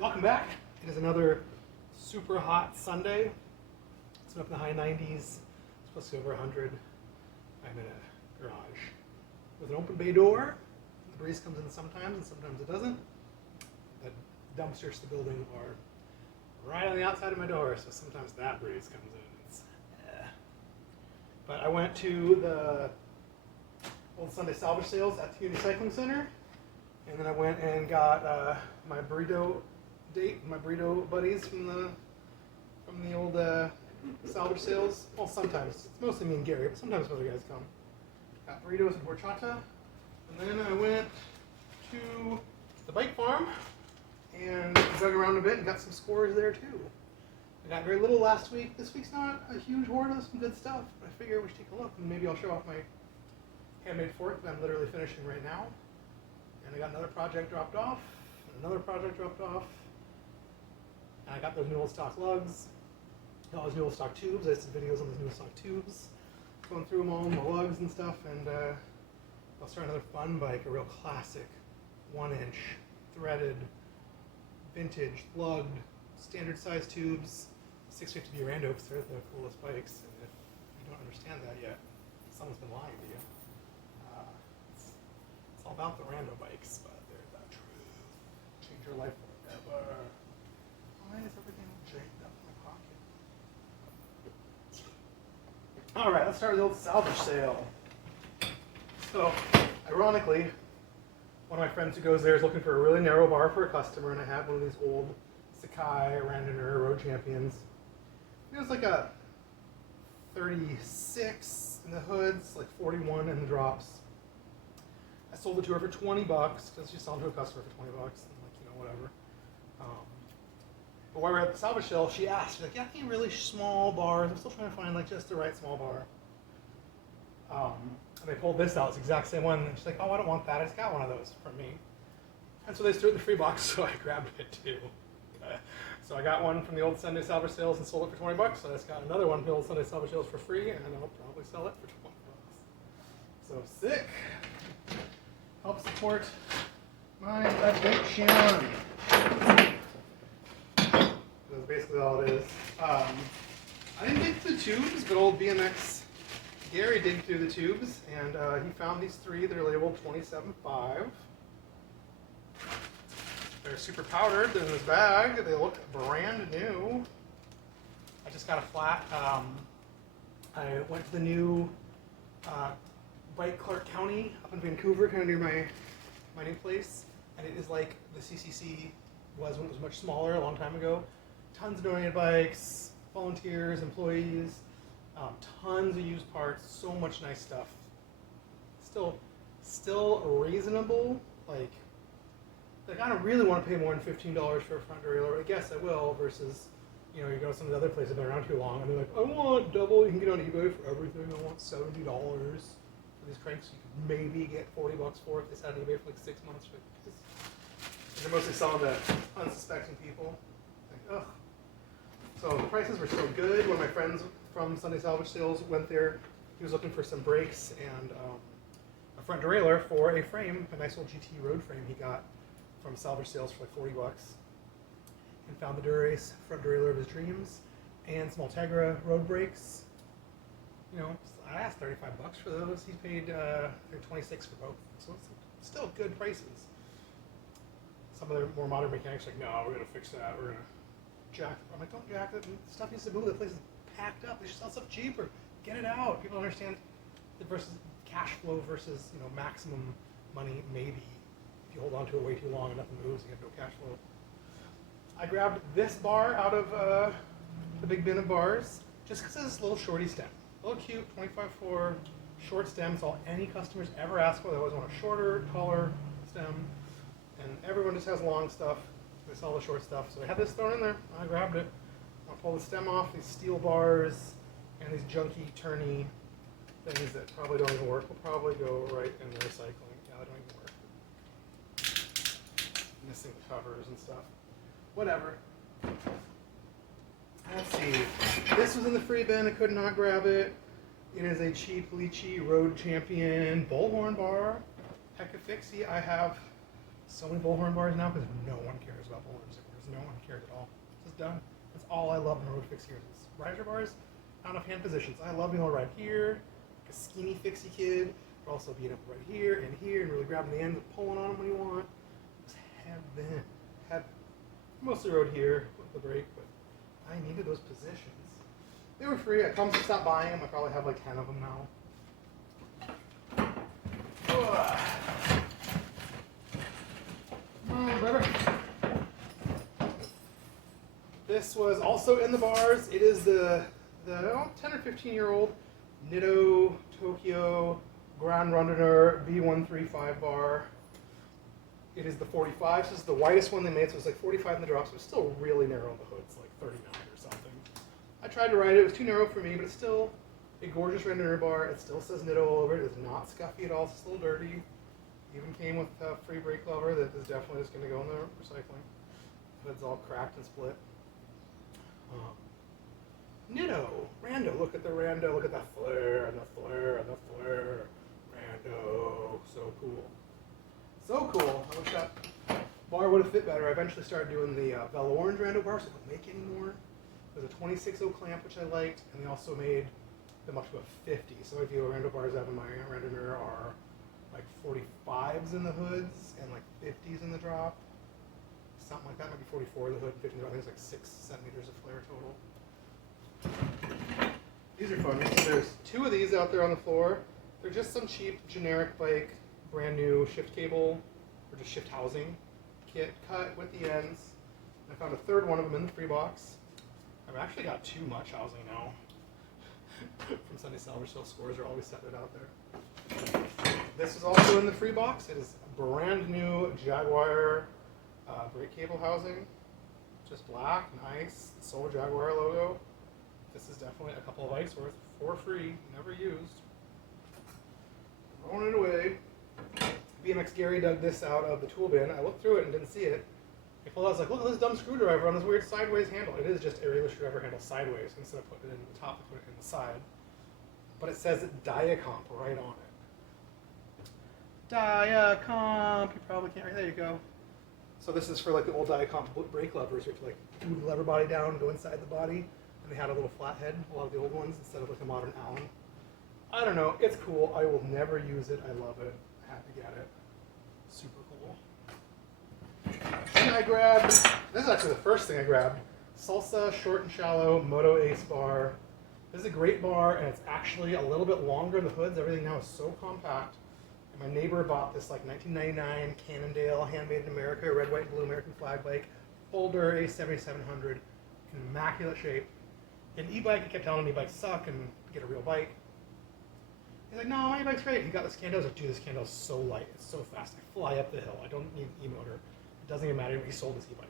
Welcome back. It is another super hot Sunday. It's up in the high 90s. It's supposed to be over 100. I'm in a garage with an open bay door. The breeze comes in sometimes and sometimes it doesn't. The dumpsters to the building are right on the outside of my door, so sometimes that breeze comes in. But I went to the old Sunday salvage sales at the Community Cycling Center, and then I went and got my burrito date, my burrito buddies from the old salvage sales. Well, sometimes it's mostly me and Gary, but sometimes other guys come. Got burritos and horchata, and then I went to the bike farm and dug around a bit and got some scores there too. I got very little last week. This week's not a huge hoard of some good stuff, but I figure we should take a look and maybe I'll show off my handmade fork that I'm literally finishing right now. And I got another project dropped off, and another project dropped off. And I got those new old stock lugs, all those new old stock tubes. I did some videos on those new old stock tubes, going through them all, my lugs and stuff, and I'll start another fun bike, a real classic, 1-inch, threaded, vintage, lugged, standard size tubes, 650B Rando, because they're the coolest bikes, and if you don't understand that yet, someone's been lying to you. It's all about the Rando bikes, but they're the truth. Change your life forever. Why is everything jammed up in my pocket? Alright, let's start with the old salvage sale. So, ironically, one of my friends who goes there is looking for a really narrow bar for a customer, and I had one of these old Sakai Randoner Road Champions. It was like a 36 in the hoods, like 41 in the drops. I sold it to her for $20 because she sold it to a customer for $20, and like, whatever. But while we were at the salvage sale, she asked, she's like, yeah, any really small bars? I'm still trying to find like just the right small bar. And they pulled this out, it's the exact same one. And she's like, oh, I don't want that. I just got one of those from me. And so they threw it in the free box, so I grabbed it too. So I got one from the old Sunday salvage sales and sold it for $20. So I just got another one from the old Sunday salvage sales for free, and I'll probably sell it for $20. So sick. Help support my addiction. That's basically all it is. I didn't dig through the tubes, but old BMX Gary digged through the tubes, and he found these three. They're labeled 27.5. They're super powdered. They're in this bag. They look brand new. I just got a flat. I went to the new Bike Clark County up in Vancouver, kind of near my new place, and it is like the CCC was when it was much smaller a long time ago. Tons of donated bikes, volunteers, employees, tons of used parts, so much nice stuff. Still reasonable. Like I don't really want to pay more than $15 for a front derailleur. I guess I will. Versus, you go to some of the other places that have been around too long, and they're like, I want double. You can get on eBay for everything. I want $70 for these cranks. You can maybe get $40 for if they sat on eBay for like 6 months. They're mostly selling to unsuspecting people. Like, ugh. So the prices were so good. One of my friends from Sunday Salvage Sales went there. He was looking for some brakes and a front derailleur for a frame, a nice old GT road frame he got from Salvage Sales for like $40, and found the Dura-Ace front derailleur of his dreams and some Ultegra road brakes. I asked $35 for those. He paid $26 for both, so it's still good prices. Some of the more modern mechanics are like, no, we're gonna fix that. We're gonna jack it. I'm like, don't jack it. Stuff needs to move. The place is packed up. They should sell stuff cheaper. Get it out. People understand the versus cash flow versus maximum money maybe. If you hold on to it way too long and nothing moves, you have no cash flow. I grabbed this bar out of the big bin of bars just because it's a little shorty stem. A little cute, 25.4 short stem. It's all any customers ever ask for. They always want a shorter, taller stem. And everyone just has long stuff. They sell the short stuff. So I had this thrown in there. I grabbed it. I'll pull the stem off. These steel bars and these junky, turny things that probably don't even work will probably go right in the recycling. Yeah, they don't even work. Missing the covers and stuff. Whatever. Let's see. This was in the free bin. I could not grab it. It is a cheap Lychee Road Champion bullhorn bar. Heck of fixie. I have so many bullhorn bars now because no one cares about bullhorn zippers. no one cares at all. It's just done. That's all I love in road fix gears. Is riser bars, not enough hand positions. I love being able to ride here, like a skinny fixie kid, but also being able to ride here and really grabbing the ends and pulling on them when you want. Just heaven. Mostly rode here with the brake, but I needed those positions. They were free. I promised to stop buying them. I probably have like 10 of them now. This was also in the bars. It is the 10 or 15-year-old Nitto Tokyo Grand Rondonneur B135 bar. It is the 45. So this is the widest one they made, so it's like 45 in the drops, but it's still really narrow in the hood. It's like 39 or something. I tried to ride it. It was too narrow for me, but it's still a gorgeous Rondonneur bar. It still says Nitto all over it. It is not scuffy at all. It's just a little dirty. Even came with a free brake lever that is definitely just going to go in the recycling. The hood's all cracked and split. Nitto, Rando, look at the Rando, look at the flare and the flare and the flare. Rando, so cool. So cool. I wish that bar would have fit better. I eventually started doing the Velo Orange Rando bars, so I don't make anymore. There's a 26.0 clamp, which I liked, and they also made them up to a 50. So I feel Rando bars I have in my Randonneur are like 45s in the hoods and like 50s in the drop. Something like that, maybe 44 in the hood and 50 in the drop. I think it's like 6 centimeters of flare total. These are fun. So there's 2 of these out there on the floor. They're just some cheap, generic, like, brand new shift cable, or just shift housing kit cut with the ends. And I found a third one of them in the free box. I've actually got too much housing now. From Sunday Salvage Sale scores are always setting it out there. This is also in the free box. It is a brand new Jaguar brake cable housing. Just black, nice, Soul Jaguar logo. This is definitely a couple of bikes worth for free, never used. Throwing it away. BMX Gary dug this out of the tool bin. I looked through it and didn't see it. I pulled out, I was like, look at this dumb screwdriver on this weird sideways handle. It is just a regular screwdriver handle sideways. Instead of putting it in the top, I put it in the side. But it says Diacomp right on it. Diacomp, you probably can't, there you go. So this is for like the old Diacomp brake levers. You have to like move the lever body down, go inside the body. And they had a little flat head, a lot of the old ones, instead of like a modern Allen. I don't know, it's cool. I will never use it. I love it. I had to get it. Super cool. Then I grabbed, this is actually the first thing I grabbed, Salsa Short and Shallow Moto Ace bar. This is a great bar, and it's actually a little bit longer in the hoods. Everything now is so compact. And my neighbor bought this like 1999 Cannondale, handmade in America, red, white, blue American flag bike, Boulder A7700, in immaculate shape. An e-bike, he kept telling me bikes suck and get a real bike. He's like, no, my e-bike's great. He got this Cannondale. I was like, dude, this Cannondale's so light. It's so fast. I fly up the hill. I don't need an e-motor. It doesn't even matter. He sold his e-bike.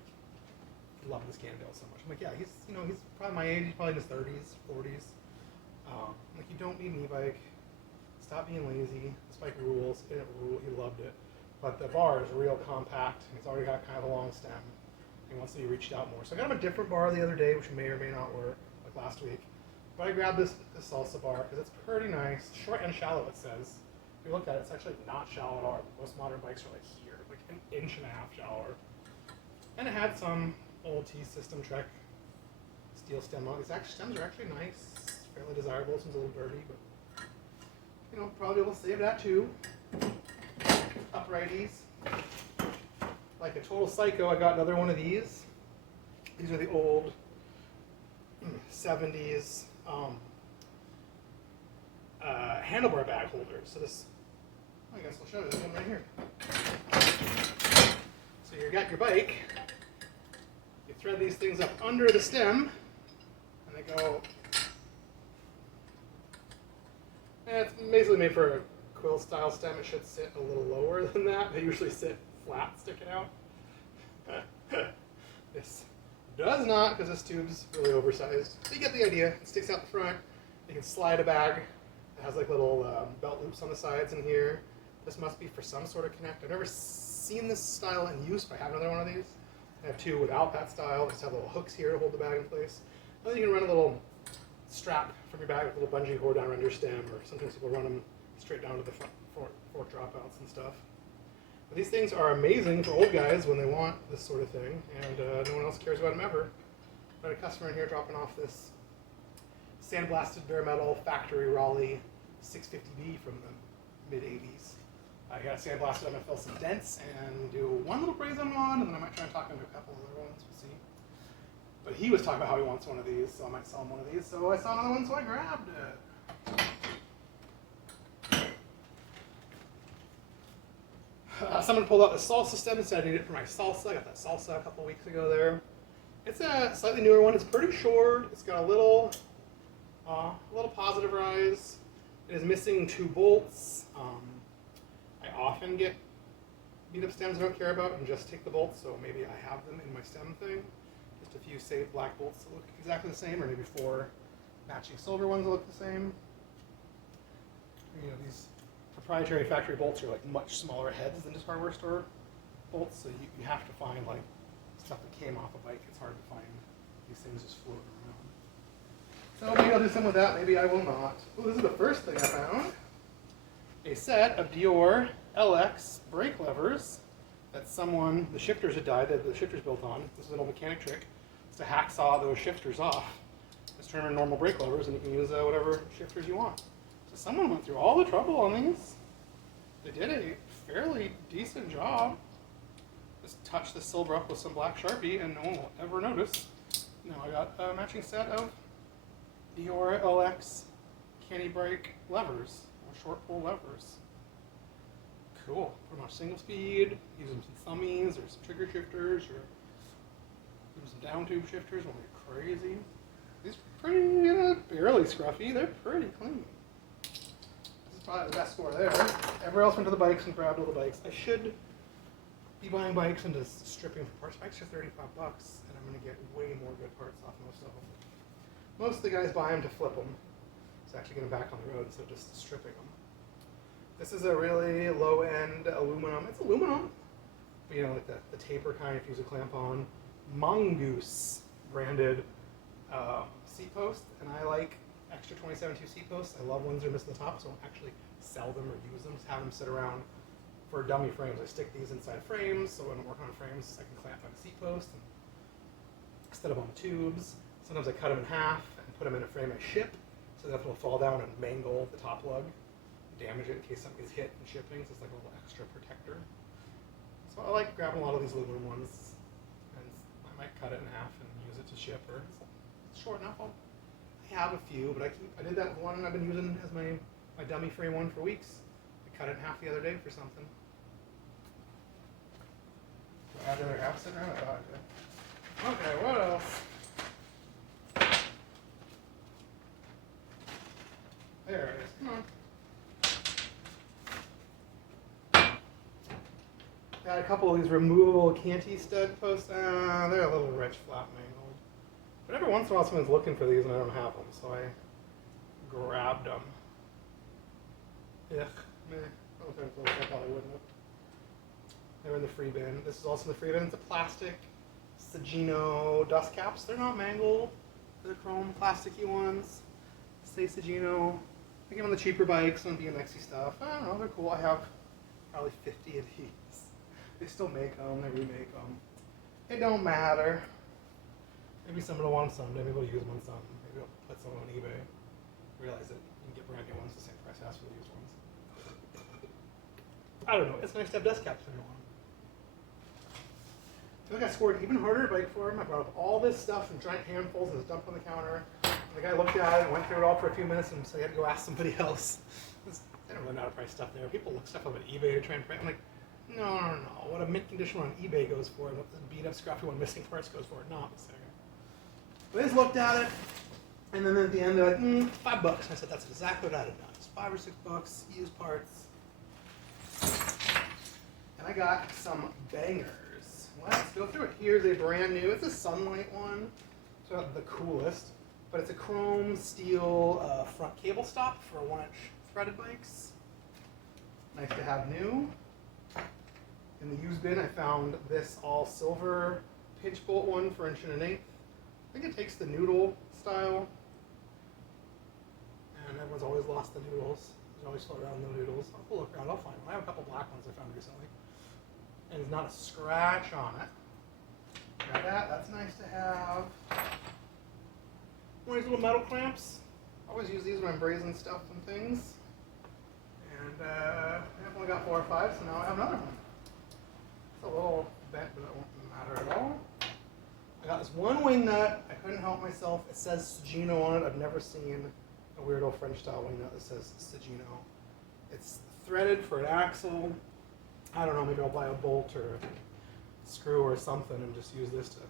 He loved this Cannondale so much. I'm like, yeah, he's probably my age. He's probably in his 30s, 40s. Like, you don't need an e-bike. Stop being lazy. This bike rules. It ruled. He loved it. But the bar is real compact. It's already got kind of a long stem. He wants to be reached out more. So I got him a different bar the other day, which may or may not work, like last week. But I grabbed this Salsa bar because it's pretty nice. Short and shallow, it says. If you look at it, it's actually not shallow at all. Most modern bikes are like here, like an inch and a half shallower. And it had some old T-System Trek steel stem on. These stems are actually nice, fairly desirable. This one's a little dirty, but you know, probably able to save that too. Uprighties. Like a total psycho, I got another one of these. These are the old 70s handlebar bag holders. So this, I guess I'll show you this one right here. So you got your bike, you thread these things up under the stem, and they go, and it's basically made for a quill style stem. It should sit a little lower than that. They usually sit flat sticking out. This does not, because this tube's really oversized. So you get the idea. It sticks out the front. You can slide a bag. It has like little belt loops on the sides in here. This must be for some sort of connect. I've never seen this style in use, but I have another one of these. I have two without that style. Just have little hooks here to hold the bag in place. And then you can run a little strap from your bag with a little bungee cord down around your stem, or sometimes people run them straight down to the front fork dropouts and stuff. But these things are amazing for old guys when they want this sort of thing, and no one else cares about them ever. I had a customer in here dropping off this sandblasted bare metal factory Raleigh 650B from the mid 80s. I got sandblasted. I'm gonna fill some dents and do one little braze on one, and then I might try and talk him to a couple other ones. We'll see. But he was talking about how he wants one of these, so I might sell him one of these. So I saw another one, so I grabbed it. Someone pulled out the salsa stem and said I needed it for my salsa. I got that salsa a couple weeks ago there. It's a slightly newer one. It's pretty short. It's got a little positive rise. It is missing 2 bolts. I often get beat up stems I don't care about and just take the bolts, so maybe I have them in my stem thing. Just a few saved black bolts that look exactly the same, or maybe 4 matching silver ones that look the same. You know, these proprietary factory bolts are like much smaller heads than just hardware store bolts, so you have to find like stuff that came off a bike. It's hard to find these things just floating around. So maybe I'll do some with that, maybe I will not. Oh, this is the first thing I found. A set of Dior LX brake levers that the shifters had died, that the shifters built on. This is an old mechanic trick. It's to hacksaw those shifters off. Just turn them into normal brake levers and you can use whatever shifters you want. So someone went through all the trouble on these. They did a fairly decent job. Just touch the silver up with some black Sharpie and no one will ever notice. Now I got a matching set of Dior LX candy brake levers, or short pull levers. Cool. Put them on single speed, use them some thummies or some trigger shifters, or use some down tube shifters when they're crazy. These are pretty, barely scruffy, they're pretty clean. This is probably the best score there. Everywhere else went to the bikes and grabbed all the bikes. I should be buying bikes and just stripping for parts. Bikes are $35, and I'm going to get way more good parts off most of them. Most of the guys buy them to flip them. It's actually getting back on the road instead of just stripping them. This is a really low-end aluminum. It's aluminum, but you know, like the taper kind if you use a clamp on. Mongoose branded seat post, and I like extra 27.2 seat posts. I love ones that are missing the top, so I don't actually sell them or use them. Just have them sit around for dummy frames. I stick these inside frames, so when I'm working on frames, I can clamp on a seat post and instead of on tubes. Sometimes I cut them in half and put them in a frame I ship, so that will fall down and mangle the top lug, damage it in case something gets hit in shipping, so it's like a little extra protector. So I like grabbing a lot of these aluminum ones, and I might cut it in half and use it to ship, or it's short enough. I have a few, but I did that one I've been using as my dummy frame one for weeks. I cut it in half the other day for something. Do I have the other half sitting around? I thought I did. Okay, what else? There it is. Come on. Got a couple of these removable canty stud posts. They're a little rich, flat mangled. But every once in a while someone's looking for these and I don't have them, so I grabbed them. Ugh, meh. I don't think I probably wouldn't have. They're in the free bin. This is also in the free bin. It's a plastic Sagino dust caps. They're not mangled. They're chrome plasticky ones. Say Sagino. I get on the cheaper bikes and BMXy stuff. I don't know, they're cool. I have probably 50 of these. They still make them, they remake them. It don't matter. Maybe someone will want them someday. Maybe we'll use them on something. Maybe I'll put some on eBay. Realize that you can get brand new ones the same price as for the used ones. I don't know. It's nice to have dust caps when you want them. I think I scored an even harder bike for him. I brought up all this stuff in giant handfuls and it's dumped on the counter. The guy looked at it and went through it all for a few minutes and so he had to go ask somebody else. They don't really know how to price stuff there. People look stuff up at eBay to try and price. I'm like, no. What a mint condition one on eBay goes for and what the beat up scruffy one missing parts goes for, not the same. But they just looked at it and then at the end they're like, $5. I said, that's exactly what I'd have done. It's $5 or $6, used parts. And I got some bangers. Let's go through it. Here's a brand new, it's a Sunlight one. It's not the coolest, but it's a chrome steel front cable stop for 1-inch threaded bikes. Nice to have new. In the used bin, I found this all silver pinch bolt one for 1 1/8 inch. I think it takes the noodle style. And everyone's always lost the noodles. There's always float around no noodles. I'll look around, I'll find one. I have a couple black ones I found recently. and there's not a scratch on it. Got that, that's nice to have. One of these little metal clamps. I always use these when I'm brazing stuff and things. And I've only got 4 or 5, so now I have another one. It's a little bent, but it won't matter at all. I got this one wing nut. I couldn't help myself. It says Sagino on it. I've never seen a weird old French style wing nut that says Sagino. It's threaded for an axle. I don't know, maybe I'll buy a bolt or a screw or something and just use this to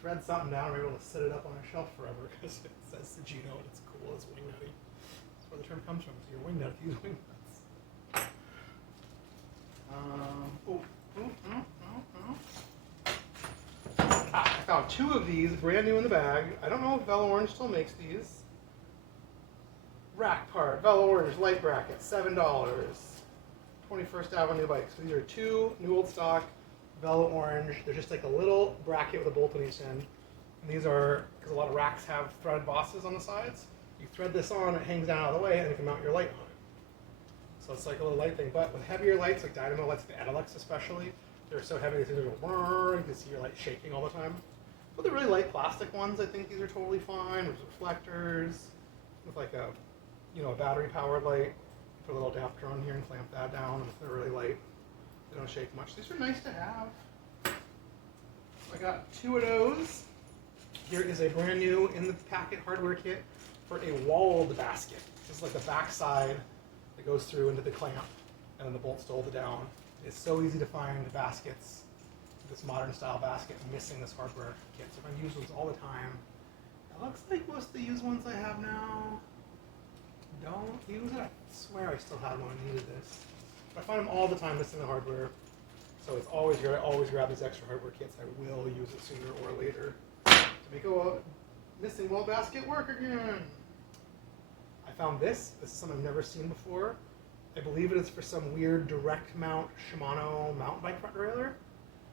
thread something down and be able to sit it up on a shelf forever because it says Sagino and it's cool, it's wing nutty. That's where the term comes from. So you're wing nut if you use wing nuts. I found 2 of these brand new in the bag. I don't know if Velo Orange still makes these. Rack part, Velo Orange light bracket, $7. 21st Avenue bikes. So these are 2 new old stock Velo Orange. They're just like a little bracket with a bolt on each end. And these are, because a lot of racks have threaded bosses on the sides. You thread this on, it hangs down out of the way, and you can mount your light on it. So it's like a little light thing. But with heavier lights, like dynamo lights, the Edelix especially, they're so heavy, these things go brrr, you can see your light shaking all the time. But the really light plastic ones, I think these are totally fine. There's reflectors with like a, a battery-powered light. Put a little adapter on here and clamp that down, and if they're really light, they don't shake much. These are nice to have. So I got 2 of those. Here is a brand new in the packet hardware kit for a walled basket. This is like the back side that goes through into the clamp, and then the bolts to hold it down. It's so easy to find baskets, this modern style basket, missing this hardware kit. So I use those all the time. It looks like most of the used ones I have now don't use it. I swear I still had one and needed this. But I find them all the time missing the hardware. So it's always good. I always grab these extra hardware kits. I will use it sooner or later to make a missing wall basket work again. I found this. This is something I've never seen before. I believe it is for some weird direct mount Shimano mountain bike front derailleur.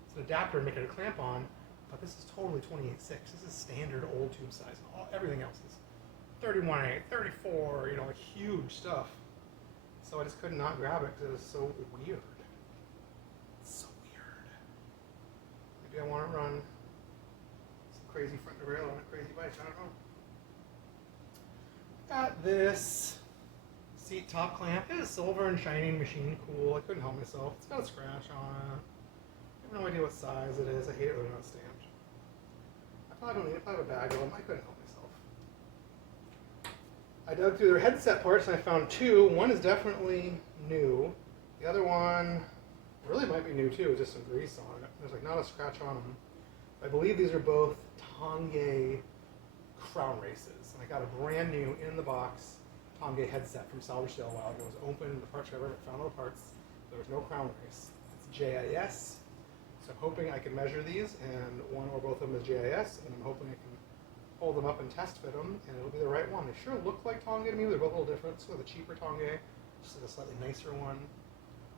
It's an adapter to make it a clamp on, but this is totally 28.6. This is standard old tube size. Everything else is 31.8, 34, like huge stuff. So I just could not grab it because it was so weird. It's so weird. Maybe I want to run some crazy front derailleur on a crazy bike. I don't know. Got this seat top clamp. It is silver and shiny machine cool. I couldn't help myself. It's got a scratch on it. I have no idea what size it is. I hate it when they're not stamped. I probably don't need it. If I have a bag of them, I couldn't help myself. I dug through their headset parts and I found 2. One is definitely new. The other one really might be new too, with just some grease on it. There's like not a scratch on them. I believe these are both Tongay crown races. And I got a brand new in the box Tongay headset from Salvage Sale a while ago. It was open, the parts were found all the parts. There was no crown race. It's JIS. So I'm hoping I can measure these, and one or both of them is JIS, and I'm hoping I can hold them up and test fit them, and it'll be the right one. They sure look like Tongay to me. They're both a little different. So the cheaper Tongay, just like a slightly nicer one.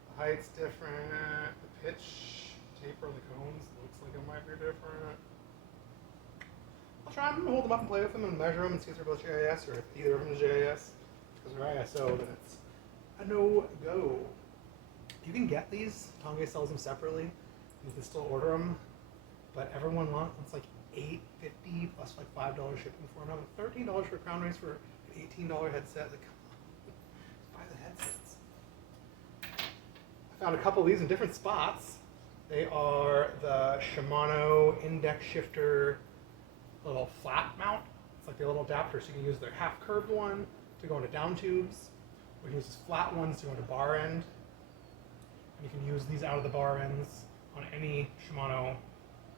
The height's different. The pitch, taper on the cones looks like it might be different. I'll try them, hold them up and play with them and measure them and see if they're both JIS or if either of them is JIS. Because they're ISO, then it's a no-go. You can get these. Tongay sells them separately. You can still order them. But everyone wants like $8.50 plus like $5 shipping for them. $13 for a crown race for an $18 headset. Like, buy the headsets. I found a couple of these in different spots. They are the Shimano index shifter little flat mount. It's like the little adapter, so you can use their half curved one to go into down tubes. We can use these flat ones to go into bar end. And you can use these out of the bar ends on any Shimano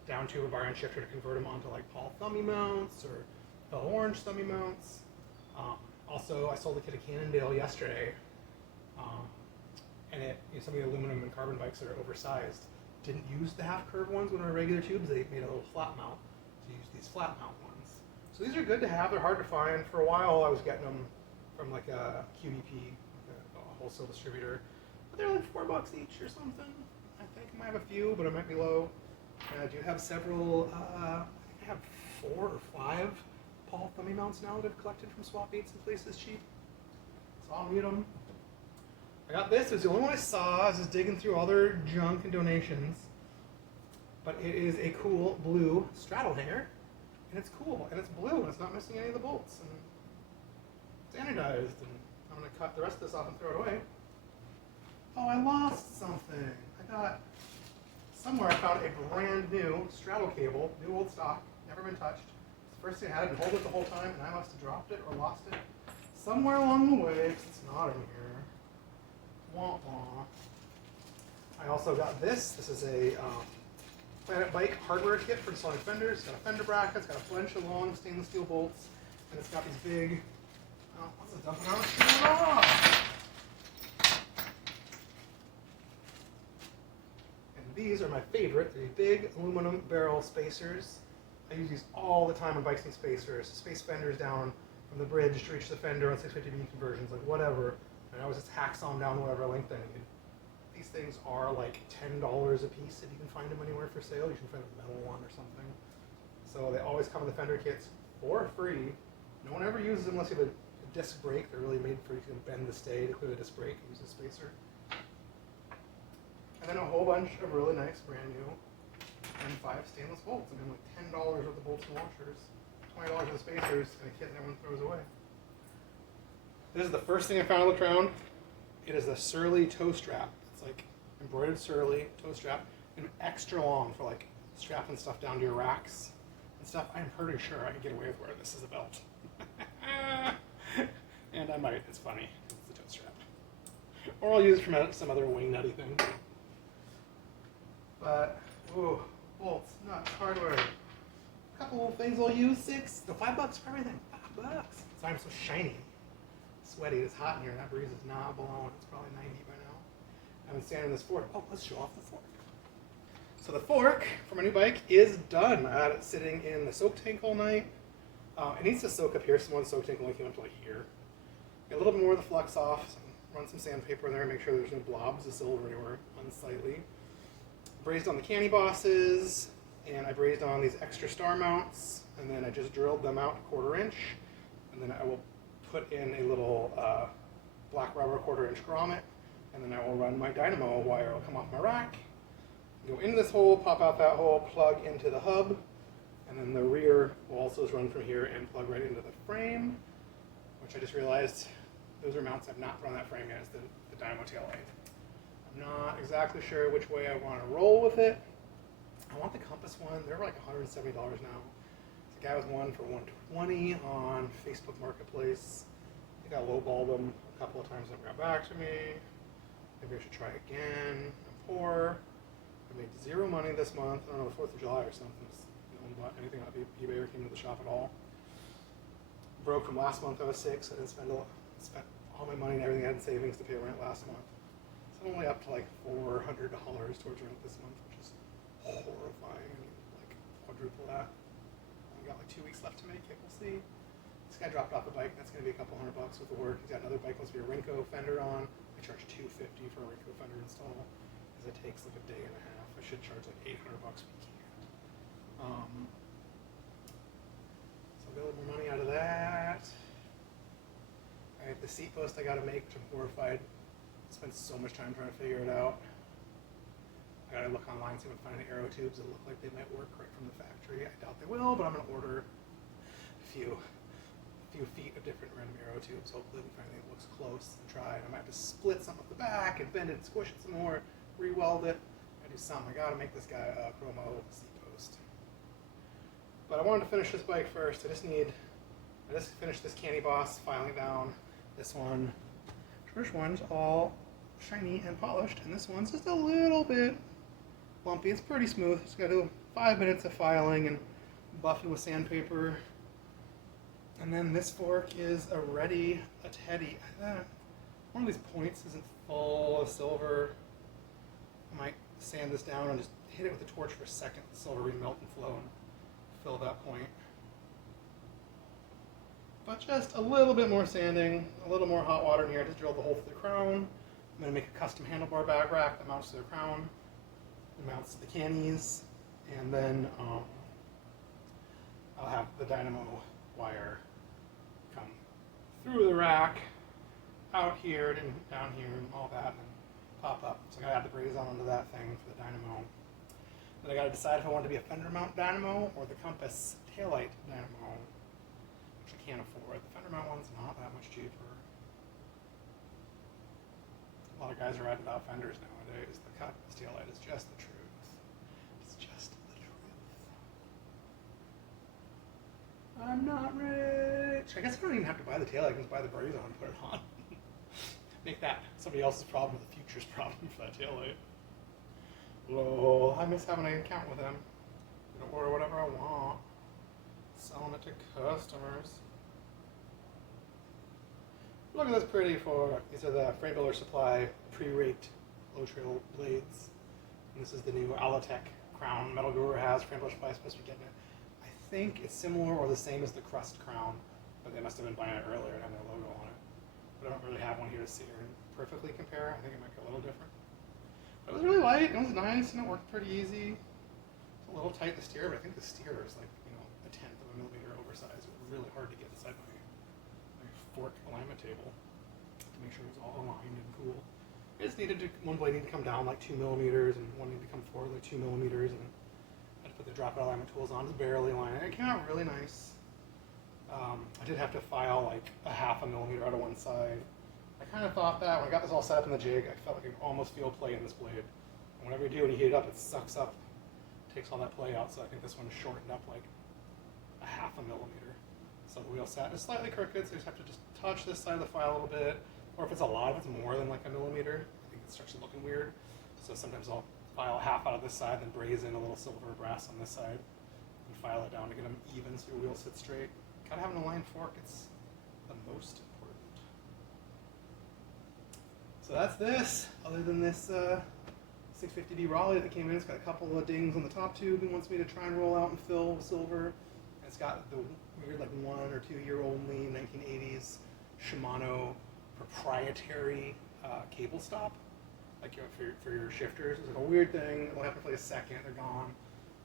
down tube or bar end shifter to convert them onto like Paul Thummy mounts or Velo Orange Thummy mounts. Also, I sold a kit of Cannondale yesterday, and some of the aluminum and carbon bikes that are oversized didn't use the half curved ones when they were regular tubes. They made a little flat mount, so you use these flat mount ones. So these are good to have. They're hard to find. For a while, I was getting them from like a QDP, a wholesale distributor, but they're like $4 each or something. I think I might have a few, but it might be low. And I do have several. I think I have 4 or 5 Paul Thummy mounts now that I've collected from swap meets and places cheap. So I'll need them. I got this. It was the only one I saw. I was just digging through all their junk and donations. But it is a cool blue straddle hanger. And it's cool. And it's blue. And it's not missing any of the bolts. And it's anodized. And I'm going to cut the rest of this off and throw it away. Oh, I lost something. Somewhere I found a brand new straddle cable. New old stock. Never been touched. It's the first thing I had. I've been holding it the whole time. And I must have dropped it or lost it somewhere along the way. Because it's not in here. Wah, wah. I also got this. This is a Planet Bike hardware kit for installing fenders. It's got a fender bracket. It's got a bunch of long stainless steel bolts. And it's got these big, what's it dumping on? And these are my favorite. They're big aluminum barrel spacers. I use these all the time when bikes need spacers. Space fenders down from the bridge to reach the fender on 650B conversions, like whatever. And I always just hacksaw them down whatever length I need. These things are like $10 a piece if you can find them anywhere for sale. You can find a metal one or something. So they always come in the fender kits for free. No one ever uses them unless you have a disc brake. They're really made for you to bend the stay to clear the disc brake and use a spacer. And then a whole bunch of really nice brand new M5 stainless bolts. I mean, like $10 worth of bolts and washers, $20 worth of spacers, and a kit that everyone throws away. This is the first thing I found looked around. It is the Surly toe strap. It's like embroidered Surly toe strap, and extra long for like strapping stuff down to your racks and stuff. I'm pretty sure I can get away with wearing this as a belt. And I might. It's funny. It's the toe strap. Or I'll use it from some other wing nutty thing. But, ooh, bolts, nuts, hardware. A couple of things I'll use. $5 for everything. $5. So I'm so shiny. Sweaty. It's hot in here. That breeze is not blowing. It's probably 90 by now. I've been standing in this fork. Oh, let's show off the fork. So the fork for my new bike is done. I had it sitting in the soak tank all night. It needs to soak up here. Some more the soak tank only came up to like here. Get a little bit more of the flux off. So run some sandpaper in there and make sure there's no blobs of silver anywhere unsightly. Brazed on the canny bosses, and I brazed on these extra star mounts, and then I just drilled them out a 1/4 inch, and then I will put in a little black rubber 1/4 inch grommet, and then I will run my dynamo wire. It'll come off my rack, go into this hole, pop out that hole, plug into the hub, and then the rear will also run from here and plug right into the frame, which I just realized those are mounts I've not put on that frame yet, is the dynamo tail light. I'm not exactly sure which way I want to roll with it. I want the compass one. They're like $170 now. The guy was one for $120 on Facebook Marketplace. I think I lowballed them a couple of times and got back to me. Maybe I should try again. I'm poor. I made zero money this month. I don't know, the 4th of July or something. No one bought anything on eBay or came to the shop at all. Broke from last month. I was sick, so I didn't spend all my money and everything I had in savings to pay rent last month. So I'm only up to like $400 towards rent this month, which is horrifying. I mean, like quadruple that. I've got like 2 weeks left to make it. We'll see. This guy dropped off a bike. That's going to be a couple $100 worth of work. He's got another bike. Wants to be a Renko fender on. I charge $250 for a Renko fender install because it takes like a day and a half. I should charge like $800, but we can't. So I'll get a little more money out of that. All right, the seat post I got to make, which I'm horrified. I spent so much time trying to figure it out. I gotta look online, see if I can find any arrow tubes that look like they might work right from the factory. I doubt they will, but I'm gonna order a few feet of different random arrow tubes. Hopefully we can find anything that looks close and try it. I might have to split some up the back and bend it and squish it some more, re-weld it. I do something. I gotta make this guy a chromo seat post. But I wanted to finish this bike first. I just finished this canny boss, filing it down. This one. First one's all shiny and polished, and this one's just a little bit lumpy. It's pretty smooth. Just got to do 5 minutes of filing and buffing with sandpaper. And then this fork is a Teddy. One of these points isn't full of silver. I might sand this down and just hit it with a torch for a second. The silver remelt and flow and fill that point. But just a little bit more sanding, a little more hot water in here. I just drilled the hole through the crown. I'm going to make a custom handlebar back rack that mounts to the crown, and mounts to the cannies, and then I'll have the dynamo wire come through the rack, out here, it didn't down here, and all that, and pop up. So I gotta add the braze onto that thing for the dynamo. Then I gotta decide if I want it to be a fender mount dynamo or the Compass taillight dynamo, which I can't afford. The fender mount one's not that much cheaper. A lot of guys are writing about fenders nowadays. The Compass taillight is just the truth. It's just the truth. I'm not rich. I guess I don't even have to buy the taillight. I can just buy the braze on and put it on. Make that somebody else's problem the future's problem for that taillight. Lol, I miss having an account with them. I can order whatever I want. Selling it to customers. Look at this pretty fork. These are the Frame Builder Supply pre-raked low trail blades. And this is the new Alotech crown Metal Guru has. Frame Builder Supply is supposed to be getting it. I think it's similar or the same as the Crust crown, but they must have been buying it earlier and having their logo on it. But I don't really have one here to see or perfectly compare. I think it might be a little different. But it was really light, it was nice, and it worked pretty easy. It's a little tight in the steer, but I think the steer is like, you know, a tenth of a millimeter oversized. It was really hard to get inside my fork alignment table to make sure it was all aligned and cool. It just needed to, one blade needed to come down like 2 millimeters, and one needed to come forward like 2 millimeters, and I had to put the dropout alignment tools on to barely align it. It came out really nice. I did have to file like a half a millimeter out of one side. I kind of thought that when I got this all set up in the jig, I felt like I could almost feel play in this blade. And whenever you do, when you heat it up, it sucks up, takes all that play out. So I think this one is shortened up like a half a millimeter. So the wheel set is slightly crooked, so you just have to just touch this side of the file a little bit. Or if it's a lot, if it's more than like a millimeter, I think it starts looking weird. So sometimes I'll file half out of this side, then braze in a little silver brass on this side, and file it down to get them even so your wheel sits straight. Gotta have an aligned fork, it's the most important. So that's this. Other than this 650D Raleigh that came in, it's got a couple of dings on the top tube and wants me to try and roll out and fill with silver. And it's got the weird like 1 or 2 year only 1980s Shimano proprietary cable stop, like for your shifters. It's like a weird thing. It'll happen for like a second, they're gone.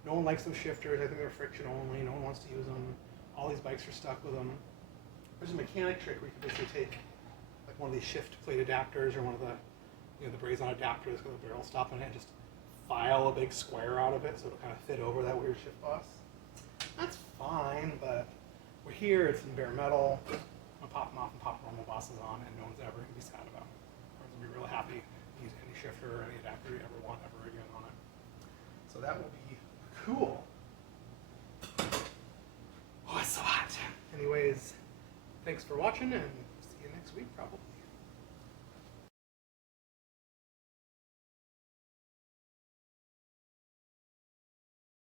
No one likes those shifters. I think they're friction only. No one wants to use them. All these bikes are stuck with them. There's a mechanic trick where you can basically take like one of these shift plate adapters or one of the, you know, the braze on adapter that's got a barrel stop in it, and just file a big square out of it so it'll kind of fit over that weird shift boss. That's fine, but we're here, it's in bare metal. I'm gonna pop them off and pop normal bosses on, and no one's ever gonna be sad about it. Everyone's gonna be really happy to use any shifter or any adapter you ever want ever again on it. So that will be cool. Oh, it's so hot. Anyways, thanks for watching, and see you next week probably.